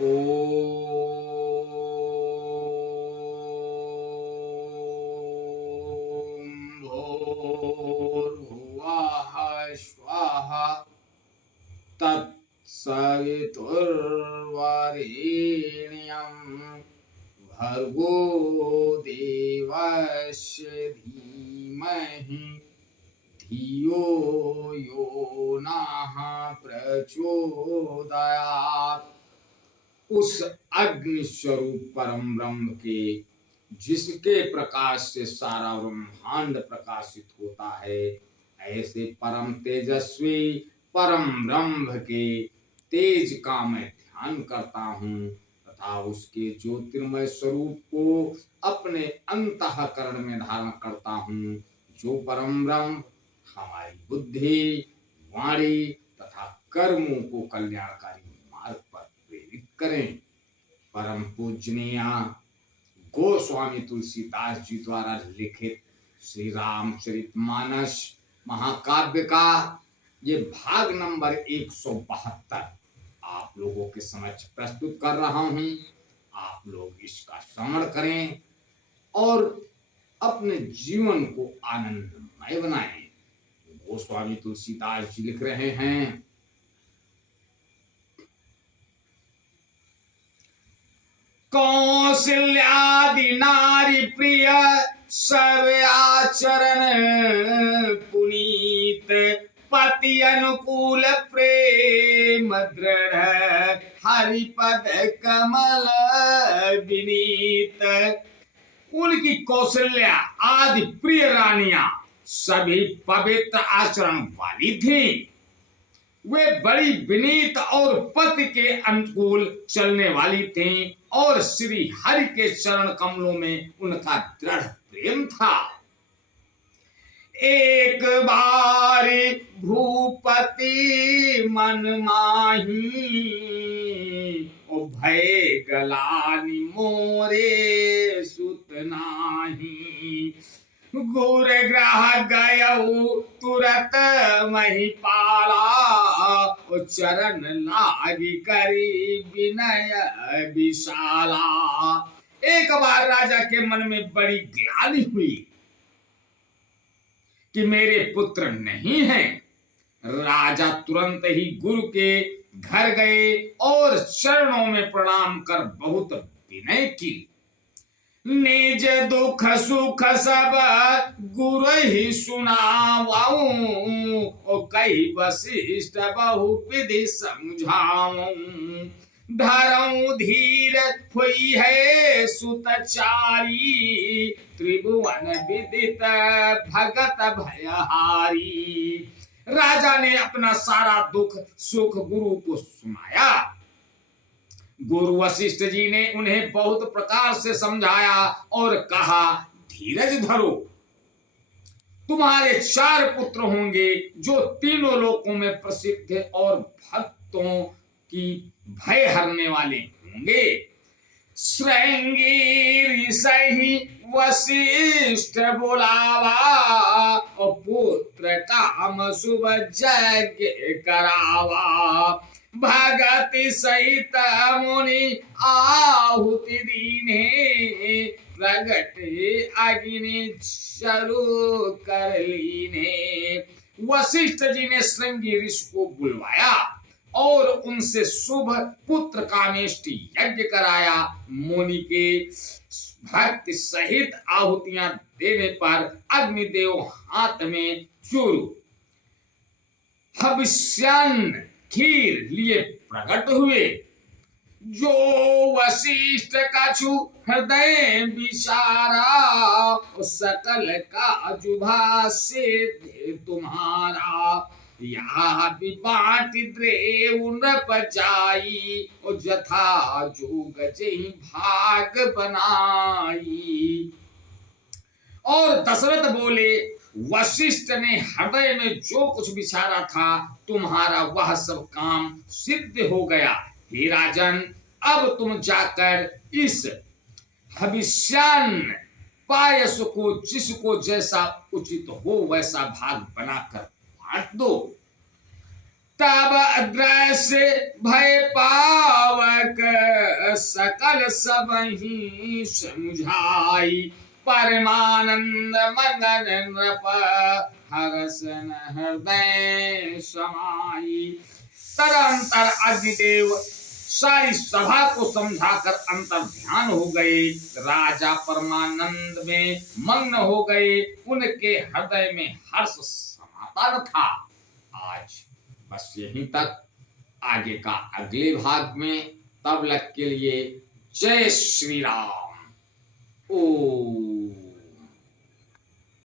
ॐ भूर्भुवः स्वः तत्सवितुर्वरेण्यं भर्गो देवस्य धीमहि धियो यो नः प्रचोदयात्। उस अग्नि स्वरूप परम ब्रह्म के, जिसके प्रकाश से सारा ब्रह्मांड प्रकाशित होता है, ऐसे परम तेजस्वी परम ब्रह्म के तेज का मैं ध्यान करता हूँ तथा उसके ज्योतिर्मय स्वरूप को अपने अंतःकरण में धारण करता हूँ। जो परम ब्रह्म हमारी बुद्धि, वाणी तथा कर्मों को कल्याणकारी मार्ग पर प्रेरित करें। परम पूजनीय गोस्वामी तुलसीदास जी द्वारा लिखित श्री रामचरितमानस महाकाव्य का ये भाग नंबर 172 आप लोगों के समक्ष प्रस्तुत कर रहा हूं। आप लोग इसका श्रवण करें और अपने जीवन को आनंदमय बनाएं। गोस्वामी तुलसीदास जी लिख रहे हैं, कौशल्यादि नारी प्रिय सब आचरण पुनीत, पति अनुकूल प्रेम दृढ़ हरिपद कमल विनीत। उनकी कौशल्या आदि प्रिय रानियां सभी पवित्र आचरण वाली थीं। वे बड़ी विनीत और पति के अनुकूल चलने वाली थीं और श्री हरि के चरण कमलों में उनका दृढ़ प्रेम था। एक बार भूपति मन माही, ओ भय गलानी मोरे सुत नाही। गुर ग्रह गयऊ तुरत महिपाला, चरण लागी करी विनय विशाला। एक बार राजा के मन में बड़ी ग्लानि हुई कि मेरे पुत्र नहीं हैं। राजा तुरंत ही गुरु के घर गए और चरणों में प्रणाम कर बहुत विनय की। निज दुख सुख सब गुरु ही सुनावाऊं, ओ कई वशिष्ठ बहु विधि समझाऊं। धरऊं धीर हुई है सुतचारी, त्रिभुवन विदित भगत भयहारी। राजा ने अपना सारा दुख सुख गुरु को सुनाया। गुरु वशिष्ठ जी ने उन्हें बहुत प्रकार से समझाया और कहा, धीरज धरो। तुम्हारे 4 पुत्र होंगे जो तीनों लोकों में प्रसिद्ध और भक्तों की भय हरने वाले होंगे। श्रृंगी सही वशिष्ठ बुलावा, और पुत्र काम शुभ यज्ञ करावा। भगति सहित मुनि आहुति दीने, प्रगट अग्नि शुरू कर लीने। वशिष्ठ जी ने श्रृंगी ऋषि को बुलवाया और उनसे शुभ पुत्र कामेष्टि यज्ञ कराया। मुनि के भक्ति सहित आहुतियां देने पर अग्निदेव हाथ में चूरू हविष्यान्न खीर लिए प्रकट हुए। जो वशिष्ठ का छु हृदय विचारा, सकल का जुभा सिद्ध तुम्हारा। यहाँ भी बांट द्रेव नृप जाई, और जथा जोग जही भाग बनाई। और दशरथ बोले, वशिष्ठ ने हृदय में जो कुछ विचारा था तुम्हारा वह सब काम सिद्ध हो गया। हे राजन, अब तुम जाकर इस हविष्यान्न पायस को जिसको जैसा उचित हो वैसा भाग बनाकर बांट दो। तब दृश्य भय पावक सकल सबहि समुझाई, परमानंद मगन नृप हरसन हृदय समाई। तदंतर अग्निदेव सारी सभा को समझाकर अंतर ध्यान हो गए। राजा परमानंद में मग्न हो गए, उनके हृदय में हर्ष समाता न था। आज बस यहीं तक, आगे का अगले भाग में। तब तक के लिए जय श्री राम। ओ